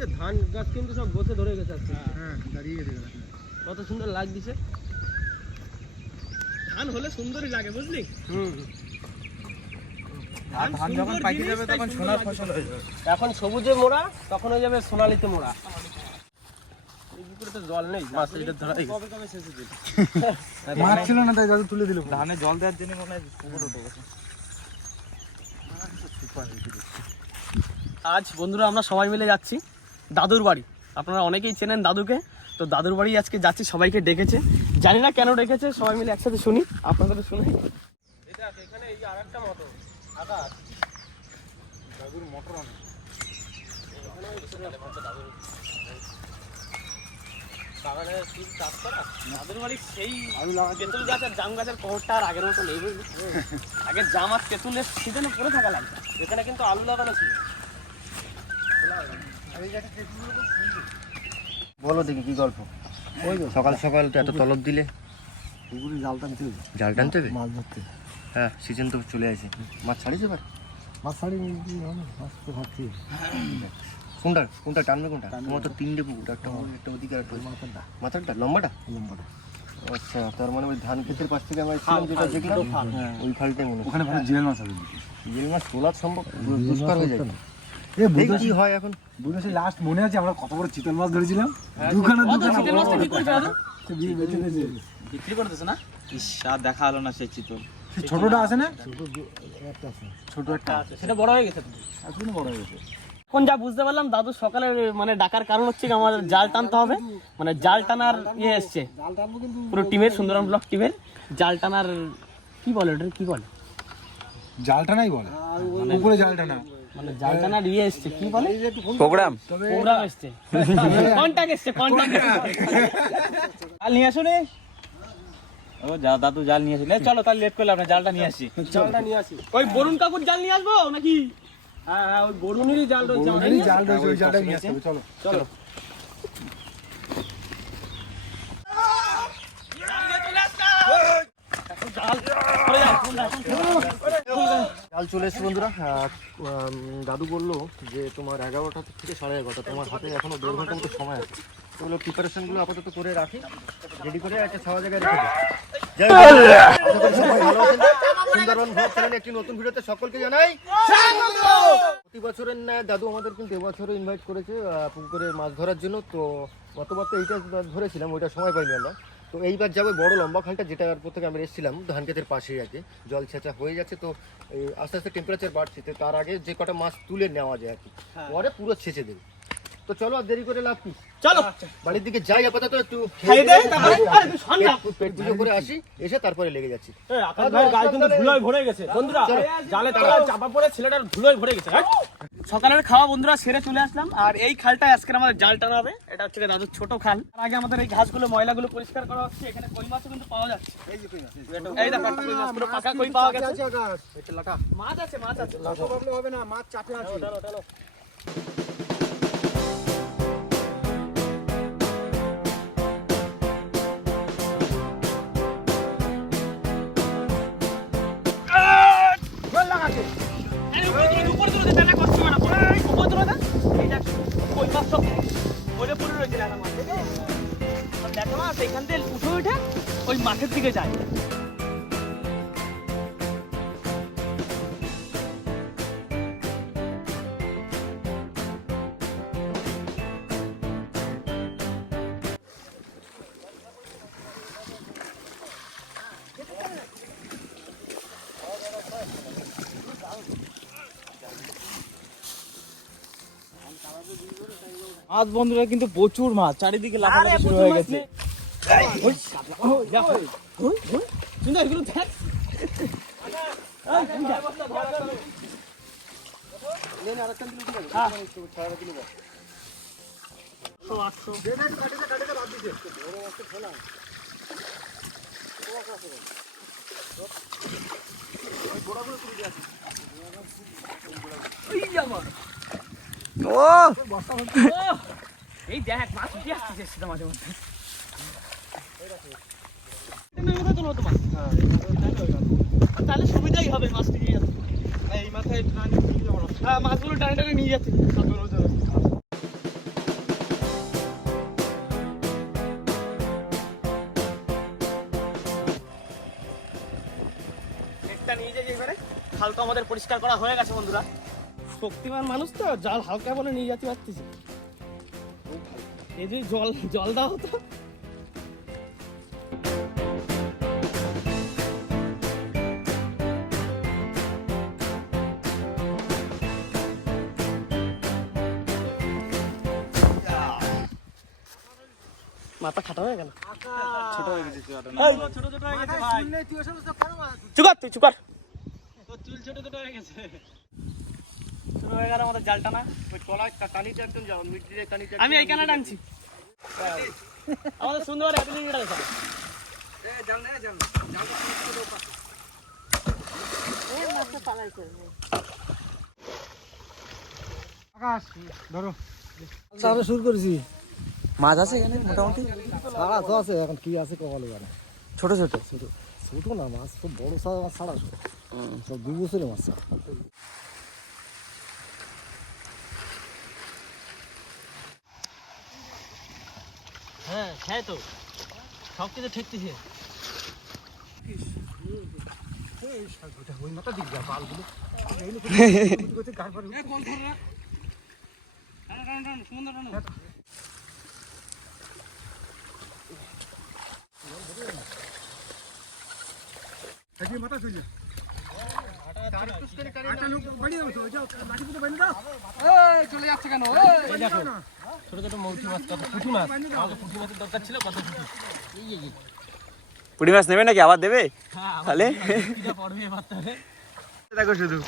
যে ধান গাছ কিন্তু সব গোছে ধরে গেছে আজকে। হ্যাঁ দাঁড়িয়ে গেছে কত সুন্দর লাগছে। ধান হলে সুন্দরই লাগে বুঝলি। আর ধান যখন পাকে যাবে তখন সোনার ফসল হয়ে যাবে। এখন সবুজে মোড়া, তখন হয়ে যাবে সোনালিতে মোড়া। এই পুকুরে তো জল নেই, মাছ এটা ধরাই কবে কবে শেষে দিল। মাছ ছিল না তাই দাদু তুলে দিল। ধানে জল দেওয়ার জন্য মনে হয় পুকুর উঠে গেছে। আজ বন্ধুরা আমরা সবাই মিলে যাচ্ছি দাদুর বাড়ি। আপনারা অনেকেই চেনেন দাদুকে, তো দাদুর বাড়ি আজকে যাচ্ছি, সবাইকে ডেকেছে। জানি না কেন ডেকেছে, সবাই মিলে একসাথে শুনি, আপনাদের শুনে। এটা এখানে এই আরেকটা মতো আকাশ দাদুর মোটর অনেক। বাগানে কি চাষ করা দাদুর বাড়ি সেই তেঁতুল গাছ আর জাম গাছের কোহরটা আর আগের মতো নেই বুঝলি। আগে জাম আর তেঁতুলের সিজনে পড়ে থাকা লাগবে। এখানে কিন্তু আলু লাগানো ছিল। বলো দেখি কি গল্প। সকাল সকাল তো এত তলব দিলে। পুকুরে জাল টানতে হবে। জাল টানতে হবে? মাছ ধরতে। হ্যাঁ সিজন তো চলে আসে। মাছ ছাড়িয়েছে এবার? মাছ ছাড়ি মাছ তো ভাবছি। কোনটা কোনটা টানবে কোনটা? তোমার তো তিনটে পুকুর, একটা ওদিকে আর একটা মাথারটা লম্বাটা। আচ্ছা, তার মানে ওই ধান ক্ষেতের পাশ থেকে আমরা ছিলাম যেটা দেখলাম ওই খালটাই মনে হয়। ওখানে ভালো জিরেল মাছ হবে। জিরেল মাছ তোলা সম্ভব দুষ্কার হয়ে যায়। কি হয় এখন বুঝেছি লাস্ট মনে আছে আমরা কত বড় চিতল মাছ ধরেছিলাম। দুখানা চিতল মাছটা কি করেছে দাদু? বেঁচে গেছে। বিক্রি করতেছে না? ইস, আর দেখা হলো না সেই চিতল। সেই ছোটটা আছে না? ছোট একটা সেটা বড় হয়ে গেছে। এখনো বড় হয়ে গেছে। এখন যা বুঝতে পারলাম দাদু সকালে মানে ডাকার কারণ হচ্ছে কি আমাদের জাল টানতে হবে। মানে জাল টানার ইয়ে এসছে পুরো টিমের, সুন্দরম ব্লক টিমের জাল টানার কি বলে ওটা, কি বলে? জাল টানাই বলে, পুকুরে জাল টানা। মানে জাল টানার ইয়ে এসছে কি বলে? প্রোগ্রাম এসছে, কন্টাক্ট এসছে, কন্টাক্ট জাল নিয়ে আসো রে। ও যা দাদু জাল নিয়ে আসি। চলো তাহলে লেট করলে আমরা জালটা নিয়ে আসি। জালটা নিয়ে আসি। ওই বরুণ কাকুর জাল নিয়ে আসবো নাকি? হ্যাঁ হ্যাঁ, ওই বরুণেরই জাল রয়েছে আমাদের। জাল রয়েছে, ওই জালটা নিয়ে আসতে হবে। চলো চলো। জাল চলে এসছে বন্ধুরা। দাদু বললো যে তোমার 11টা থেকে 11:30, তোমার হাতে এখনো 1.5 ঘন্টা মতো সময় আছে। ওগুলো প্রিপারেশনগুলো আপাতত করে রাখি, রেডি করে একটা ছাওয়া জায়গায় রেখে দিই। সুন্দরবন ভ্লগ চ্যানেলে একটি নতুন ভিডিওতে সকলকে জানাই প্রতি বছরের ন্যায় দাদু আমাদের কিন্তু এবছরও ইনভাইট করেছে পুকুরে মাছ ধরার জন্য। তো গতবার তো এইটা ধরেছিলাম, ওইটা সময় পাইনি আমরা। তো এইবার যাবে বড় লম্বা খালটা, যেটার উপর থেকে আমরা এসেছিলাম ধান ক্ষেতের পাশেই আর কি। জল ছেঁচা হয়ে যাচ্ছে, তো আস্তে আস্তে টেম্পারেচার বাড়ছে, তো তার আগে যে কটা মাছ তুলে নেওয়া যায় আর কি, পরে পুরো ছেঁচে দেবে। তো চলো আর দেরি করে লাভ কি, চলো বাড়ির দিকে যাই। আপাতত একটু পেট পুজো করে আসি, এসে তারপরে লেগে যাচ্ছি। আকাশ ভাইয়ের গায়ে কিন্তু ধুলোয় ভরে গেছে বন্ধুরা। জালে তলায় চাপা পড়ে ছেলেটার ধুলোয় ভরে গেছে। সকালের খাওয়া বন্ধুরা সেরে চলে আসলাম, আর এই খালটায় আজকে আমাদের জাল টানা হবে। এটা হচ্ছে দাদুর ছোট খাল। তার আগে আমাদের এই ঘাসগুলো, ময়লাগুলো পরিষ্কার করা হচ্ছে। এখানে কই মাছও কিন্তু পাওয়া যাচ্ছে। এই যে কই মাছ, এই দেখো একটা কই মাছ পুরো পাকা কই পাওয়া গেছে। এটা লাটা মাছ আছে, মাছ আছে। লাঠা ভাবলে হবে না, মাছ চাপে আছে। টানো। উপরে তুলে দে, কষ্ট হয় না। উপরে তুলে দে। এইটা কই মাছ সব পড়ে পড়ে রয়েছে একটা মাছ। দেখো মাছ এইখান থেকে উঠে উঠে ওই মাছের দিকে যায়। মাছ বন্ধুরা কিন্তু প্রচুর মাছ, চারিদিকে লাফালাফি শুরু হয়ে গেছে। এগুলো দেখ। এই দেখ মাছ উঠে আসছে মাঝে মধ্যে। তাহলে সুবিধাই হবে মাছ নিয়ে যাচ্ছে। এই মাথায় মাছগুলো টানে টানে নিয়ে যাচ্ছে। নেটটা নিয়ে যাই এবারে। খাল তো আমাদের পরিষ্কার করা হয়ে গেছে বন্ধুরা। শক্তিমান মানুষ তো, জাল হালকা বলে নিয়ে যেতে পারতেছি। এই যে জল দাও তো। মাথা খাটা হয়ে গেল, ছোট হয়ে গেছে। ছোট হয়ে গেছে ভাই। চুকার তুই চুকার, তোর চুল ছোট হয়ে গেছে। শুরু হয়ে গেল আমাদের জাল টানা। ওই কলার কানিটা একদম যাও, মিডিলে কানিটা আমি এই কানা টানছি। আমাদের সুন্দর অ্যাবিলিটিটা দেখা। আকাশ ধরো, আমরা শুরু করেছি। মাছ আছে এখানে মোটামুটি? সারা তো আছে, এখন কি আছে কপালে জানে। ছোট ছোট ছোট না মাছ, তো বড় সারা মাছ ছাড়া সব 2 বছরের মাছ। হ্যাঁ হ্যাঁ, তো সব কিছু ঠেকতেছে। ওই মাথা দিক যা পালগুলো মাথা চলে চলে যাচ্ছে কেন? দেখো ছোট ছোট মৌটি মাছ, কত পুঁটি মাছ। আমাকে পুঁটি মাছের দরকার ছিল, কত পুঁটি। পুঁটি মাছ নেবে নাকি? আবার দেবে তাহলে? পড়বে এবার তাহলে। দেখো শুধু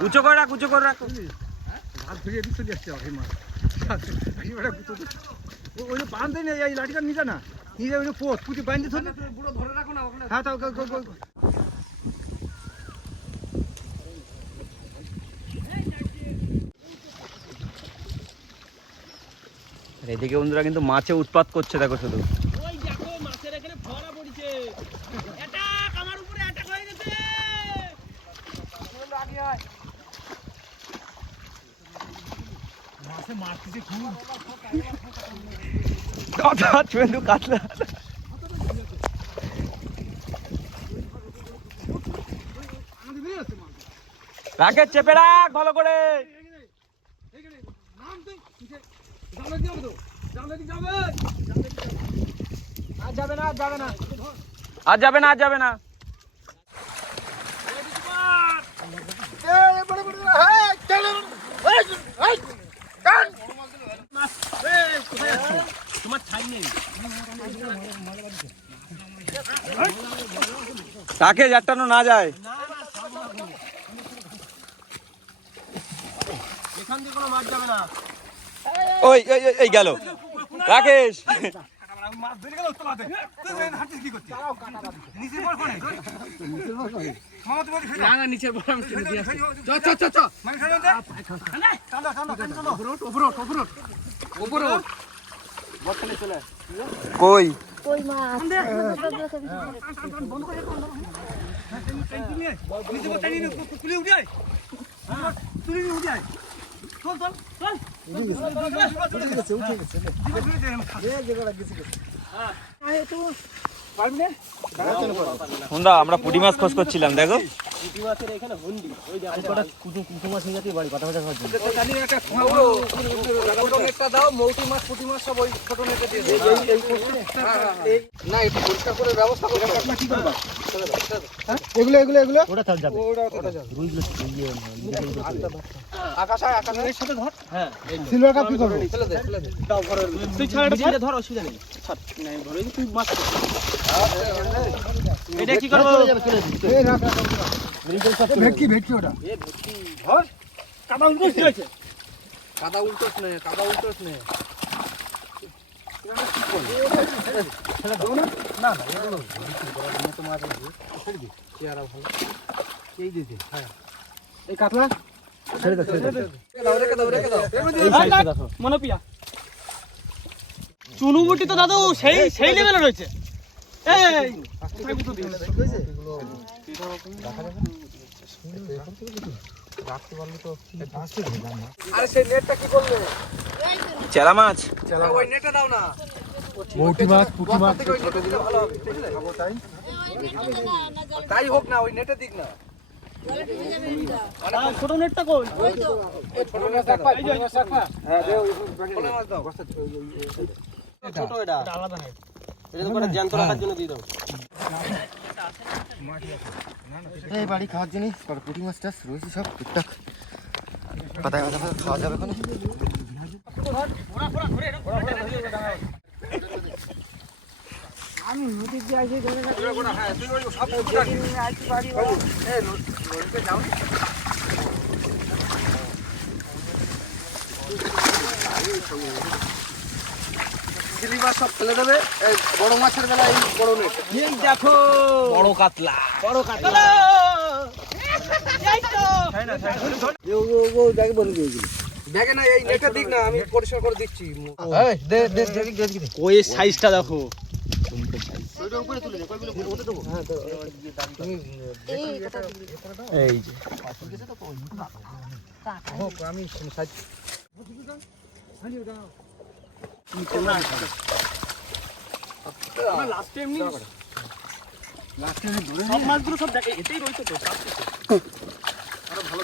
কুচো করে রাখ, কুচো করে রাখ। হাত ধরে এদিক চলে আসছে মাছ। ওই বাঁধতে নেই, এই লাঠিটা নিতে না, নিয়ে যাবে পোত পুঁটি বাঁধতে ধরে। ধরে রাখো না ওখানে। হ্যাঁ, তাও এদিকে বন্ধুরা কিন্তু মাছে উৎপাত করছে, দেখো শুধু। ওই দেখো মাছের এখানে ফোয়ারা পড়ছে। অ্যাটাক, আমার উপরে অ্যাটাক হয়ে গেছে। মাছে মারতেছে খুব। চুয়েন্দু কাতলা। রাখে চেপে রাখ ভালো করে। আর যাবে না, আর যাবে না। আর যাবে না, আর যাবে না। তোমার ঠাই নেই। তাকে যাটানো না যায়। এখান দিয়ে কোনো মাছ যাবে না। ওই এই গেল রাকেশ। মাছ ধরে গেল তোলাতে। তুই হাঁটছিস কি করছিস? নিচে বল কোনে? মামা তো বলি না না, নিচের বড় আমি কিনে দিয়ে আসছি। চ মানে খাইতে দে। টানো উপর বর্তমানে চলে। কই কই মাছ বন্ধ করে ট্যাঙ্কি নিয়ে নিচে বল টানি তুলে উঠে আয়। হ্যাঁ, তুলে উঠে আয়। চল উঠে গেছে। বন্ধুরা আমরা পুঁটি মাছ খোঁজ করছিলাম, দেখো। পুঁটি মাছের এখানে হুন্ডি। ওই যে আরেকটা কুটু মাছ নিয়ে যাতে বাড়ি পাঠা পাঠা খাওয়ার জন্য। ছোট নেটটা দাও, মৌটি মাছ পুঁটি মাছ সব ওই ছোট নেটে দিয়ে দাও। না একটু পরিষ্কার করে ব্যবস্থা করতে হবে। কি করবা? এগুলো ওটা তার যাবে। ওটা যাবে। আকাশ এর সাথে ধর। হ্যাঁ, সিলভার কাপ কি করবে? ফেলে দে দাও ঘরে। তুই ছাড়া ধর, অসুবিধা নেই। ছাড় নাই ধরে তুই মাছ। এটা কি করব? এই রাখ ভেটকি ওটা। ধর। কাদা উল্টো কি হয়েছে? কাদা উল্টোস নে। না এগুলো তো মাছ আছে। ছেড়ে দি। চেহারা ভালো। এই দিতে। হ্যাঁ। এই কাতলা ছেড়ে দে। রেখে দাও। এই সাইডটা দেখো। মনোপিয়া। চুনুবুটি তো দাদু সেই লেভেলে রয়েছে। এই কোথায় বুঝো দিন? আরে সেই নেটটা কি করলে? চেলা মাছ। ওই নেটটা দাও না। মৌটি মাছ পুঁটি মাছ ছোটগুলো ভালো হবে খাবো তাই তাই হোক না ওই নেটে দিক না ছোট নেটটা কই ছোট মাছ রাখবা হ্যাঁ দে ওই ছোট মাছ দাও ছোট এটা আলাদা হয় এটা তো করে জ্যান্ত রাখার জন্য দিয়ে দাও এই বাড়ি খাওয়ার জিনিস পুঁটি মাছ টাছ রয়েছে সব টুকটাক পাতায় কাটা খাওয়া যাবে ওখানে। আমি নদীর দিয়ে আসি হ্যাঁ তুই ওই সব আসি বাড়ি এই নদীতে যাও চিলি মাছ সব ফেলে দেবে এই বড় মাছের বেলা এই বড় নেট এই দেখো বড় কাতলা দেখে না এই নেটে দিক না আমি পরিষ্কার করে দিচ্ছি কই সাইজটা দেখো ওইটা উপরে তুলে নে কয়গুলো হতে দেবো এই যে আমি সাইজ আমরা লাস্ট এমনি সব মাছগুলো সব দেখে এটাই রয়েছে তো আরো ভালো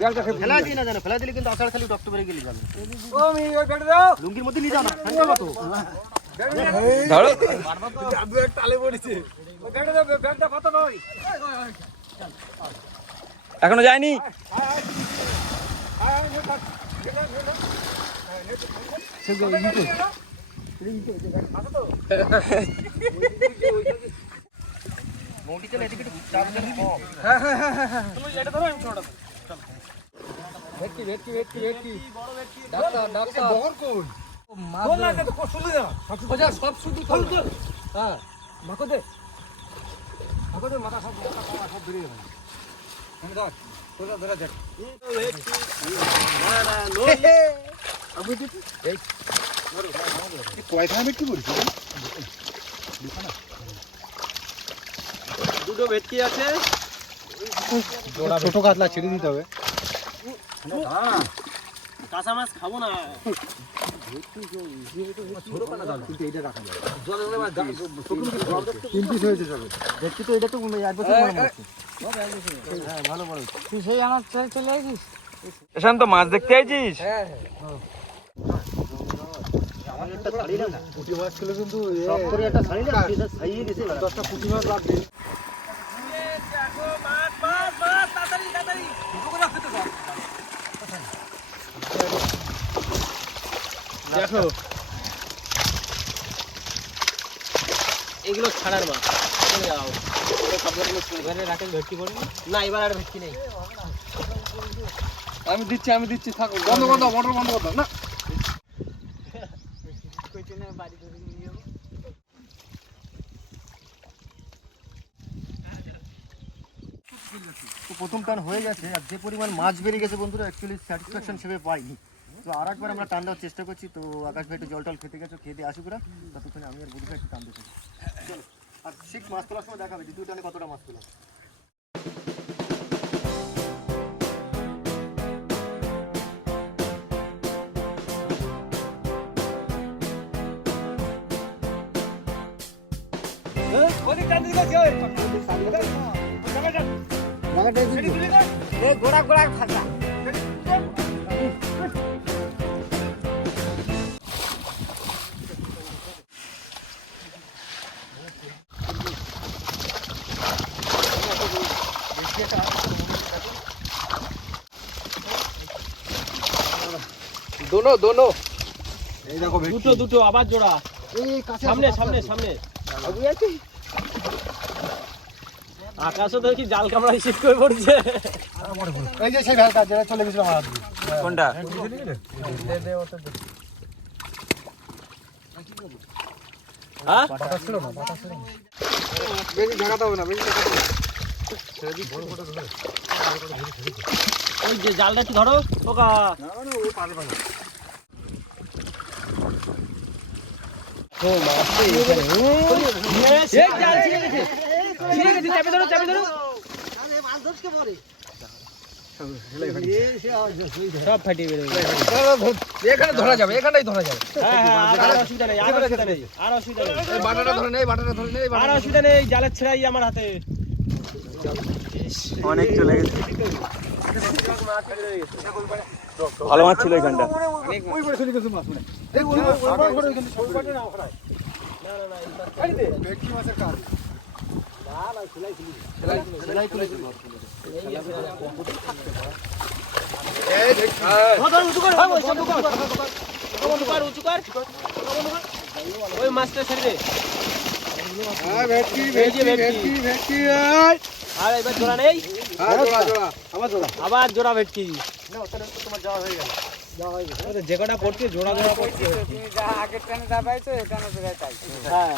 দেখানো ফেলা দিয়ে না জানো ফেলা দিলে কিন্তু আষাঢ় খালি রক্ত বেরিয়ে গেলে যাবে ও আমি ওই ব্যাগটা দাও লুঙ্গির মধ্যে নিয়ে যাও না ঠান্ডা মতো ধরো তালে পড়েছে ওই ব্যাগটা দাও ব্যাগটা কত নয় এখনো যায়নি মৌটিতে না এদিকে একটু চাপ দেন কম তুমি এটা ধরো আমি ছোটটা ভেটকি ডাক্তার বহর কোন বল না তো শুনলি না সব শুধু খোল তো হ্যাঁ মাকো দে মাথা সব বেরিয়ে যাবে আমি ধর তোরা ধরে যাক না না লো আমি দিতে এই কয়টা ভেটকি করিস দুটো ভেটকি আছে ছোট কাতলা ছেড়ে দিতে হবে কাঁচা মাছ খাবো না কিন্তু এটা রাখা যাবে তিন পিস হয়েছে সবে দেখছি তো এটা তো 1 বছর বড় মাছ হ্যাঁ ভালো বড় তুই সেই আমার চলে আসিস এখান তো মাছ দেখতে আইছিস হ্যাঁ আমার একটা শাড়ি না পুঁটি মাছ ছিল কিন্তু সব করে একটা শাড়ি না এটা ছাইয়ে দিছে 10টা পুঁটি মাছ লাগবে দেখো এগুলো ছাড়ার মাছ চলে যাও ঘরে রাখেন ভেটকি পড়ে না এবার আর ভেটকি নেই আমি দিচ্ছি থাকো বন্ধ কর দাও মোটর বন্ধ কর দাও না তো প্রথম টান হয়ে গেছে আর যে পরিমাণ মাছ বেরিয়ে গেছে বন্ধুরা অ্যাকচুয়ালি স্যাটিসফ্যাকশন সেভাবে পাইনি তো আর একবার আমরা টান দেওয়ার চেষ্টা করছি তো আকাশ ভাই একটু জল টল খেতে গেছো খেয়ে দিয়ে আসুক ওরা ততক্ষণে আমি আর বুধ ভাই একটু টান দিতে আর ঠিক মাছ তোলার সময় দেখাবে দ্বিতীয় টানে কতটা মাছ তোলা গোড়া ফাঁকা দোনো এই দেখো দুটো দুটো আবার জোড়া সামনে সামনে সামনে আকাশও তো কি জাল কামড়াই শিফট করে পড়ছে এই যে সেই ভেলটা যেটা চলে গেছিল আমার কোনটা হ্যাঁ বাতাস ছিল না বেশি জায়গা দাও না বেশি ওই যে জালটা একটু ধরো ওকা না ও পারে সব ফাটিয়ে বেরোবে। এখানে ধরা যাবে, এখানটাই ধরা যাবে। আর অসুবিধা নেই, আর অসুবিধা নেই, আর অসুবিধা নেই, এই বাটাটা ধরে নেই, বাটাটা ধরে নেই। আর অসুবিধা নেই, জালের ছেড়াই আমার হাতে অনেক চলে গেছে। ভালো মাছ ছিল এখানটা। ওই করে চলে গেছে মাছ মানে। এই ওই করে কিন্তু সব পাটে না ওখানে। এই দে ভেটকি মাছের কাজ। সেলাই তুলেছিল। এই দেখ। উঁচু কর, উঁচু কর। ওই মাছটা ছেড়ে দে। হ্যাঁ ভেটকি, এই যে ভেটকি। ভেটকি। আর এবার জোড়া নেই, হ্যাঁ জোড়া জোড়া। আবার জোড়া। আবার জোড়া ভেটকি। না ওখানে তো তোমার যাওয়া হয়ে গেল। যে কটা পড়ছে জোড়া জোড়া পড়ছে। আগের টানে দাবাইছো, এখানে জোড়া তাই। হ্যাঁ,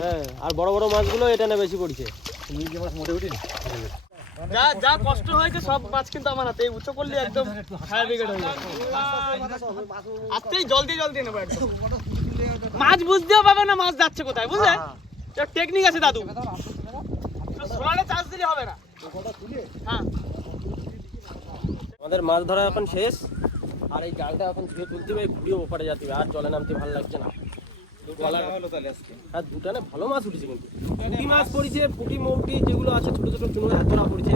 হ্যাঁ, আর বড় বড় মাছগুলো এটা না বেশি পড়ছে। যা যা কষ্ট হয়েছে সব মাছ কিন্তু আমার হাতে উঁচু করলে একদম ফায়ার ব্রিগেড হয়ে যাবে। আজকেই জলদি জলদি নেবো একদম। মাছ বুঝতেও পাবে না মাছ যাচ্ছে কোথায়, বুঝলে? টেকনিক আছে দাদু, সোলারে চার্জ দিলে হবে না। হ্যাঁ, আমাদের মাছ ধরা এখন শেষ, আর এই জালটা এখন ধুয়ে তুলতে হবে, ঘুরিয়ে ওপারে যেতে হবে। আর জলে নামতে ভালো লাগছে না। হ্যাঁ, দুটানে ভালো মাছ উঠেছে, কিন্তু পুঁটি মাছ পড়েছে, পুঁটি মৌটি যেগুলো আছে ছোট ছোট চুনো এতটা পড়েছে।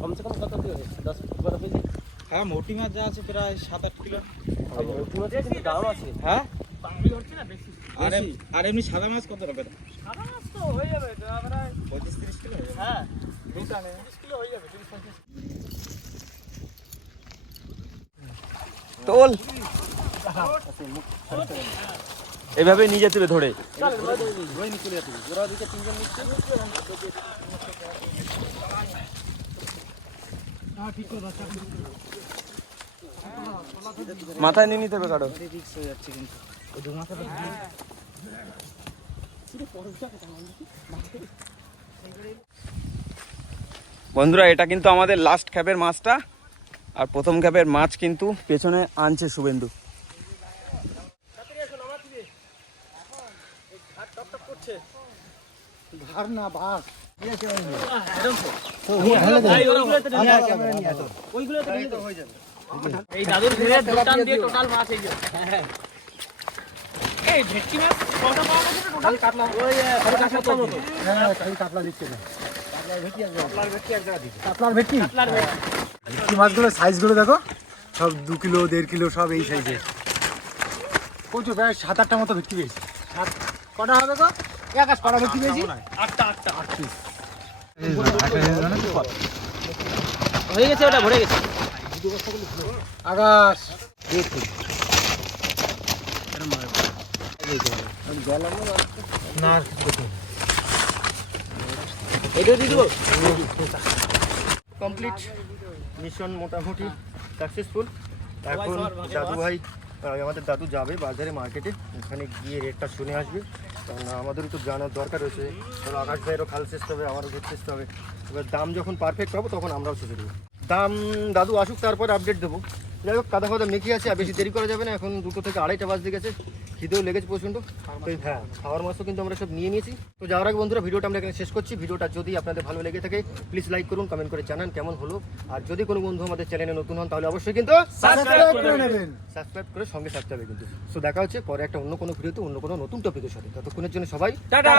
কমসে কম কত কি হয়েছে, 10-12 কেজি। হ্যাঁ, মোটি মাছ যা আছে প্রায় 7-8 কিলো। মৌটি মাছের কিন্তু দাম আছে। হ্যাঁ, হচ্ছে না বেশি। আর এমনি সাদা মাছ কত হবে? সাদা মাছ তো হয়ে যাবে প্রায় 25-30 কিলো হয়ে যাবে। হ্যাঁ, 30 কিলো হয়ে যাবে, 30-35। তোল এভাবে নিয়ে যেতে হবে ধরে। মাথায় নিয়ে নিতে হবে কারো। বন্ধুরা, এটা কিন্তু আমাদের লাস্ট ক্যাপের মাছটা, আর প্রথম ক্যাপের মাছ কিন্তু পেছনে আনছে শুভেন্দু। ভার না ভার। এই দাদুর ঘিরে দোকান দিয়ে টোটাল মাছ এই যে। এই ভেটকি মাছ কত পাওয়া গেছে টোটাল? কাতলা ওই 50-70 মতো। হ্যাঁ, এই কাতলা দিচ্ছে না। কাতলার ভেটকি এক জায়গা দিচ্ছে। কাতলার ভেটকি? কাতলার ভেটকি। ভেটকি মাছগুলো সাইজগুলো দেখো, সব 2 কিলো 1.5 কিলো সব এই সাইজের। প্রচুর, প্রায় 7-8টা মতো ভেটকি পেয়েছি। কটা হবে গো? একাশ কটা ভেটকি পেয়েছি? 8টা। 8 পিস। হয়ে গেছে, ওটা ভরে গেছে। আকাশ এটা দিয়ে দিব। কমপ্লিট মিশন মোটামুটি সাকসেসফুল। এখন দাদু ভাই আমাদের দাদু যাবে বাজারে মার্কেটে, ওখানে গিয়ে রেটটা শুনে আসবে, কারণ আমাদেরও তো জানার দরকার রয়েছে। ধরো আকাশ ভাইয়েরও খাল চেষ্টা হবে, আমারও চেষ্টা হবে। এবার দাম যখন পারফেক্ট পাবো তখন আমরাও শেষে দেবো দাম। দাদু আসুক তারপরে আপডেট দেবো। যাই হোক, কাদা ফাদা মেখে আছে, আর বেশি দেরি করা যাবে না। এখন 2টো থেকে 2:30 বাজতে গেছে, খিদেও লেগেছে প্রচণ্ড। তো হ্যাঁ, খাওয়ার মাছও কিন্তু আমরা সব নিয়ে নিয়েছি। তো যাওয়ার আগে বন্ধুরা ভিডিওটা আমরা এখানে শেষ করছি। ভিডিওটা যদি আপনাদের ভালো লেগে থাকে প্লিজ লাইক করুন, কমেন্ট করে জানান কেমন হলো। আর যদি কোনো বন্ধু আমাদের চ্যানেলে নতুন হন তাহলে অবশ্যই কিন্তু সাবস্ক্রাইব করে নেবেন। সাবস্ক্রাইব করে সঙ্গে থাকতে হবে কিন্তু। সো দেখা হচ্ছে পরে একটা অন্য কোনো ভিডিওতে অন্য কোনো নতুন টপিকের সাথে। ততক্ষণের জন্য সবাই টাটা।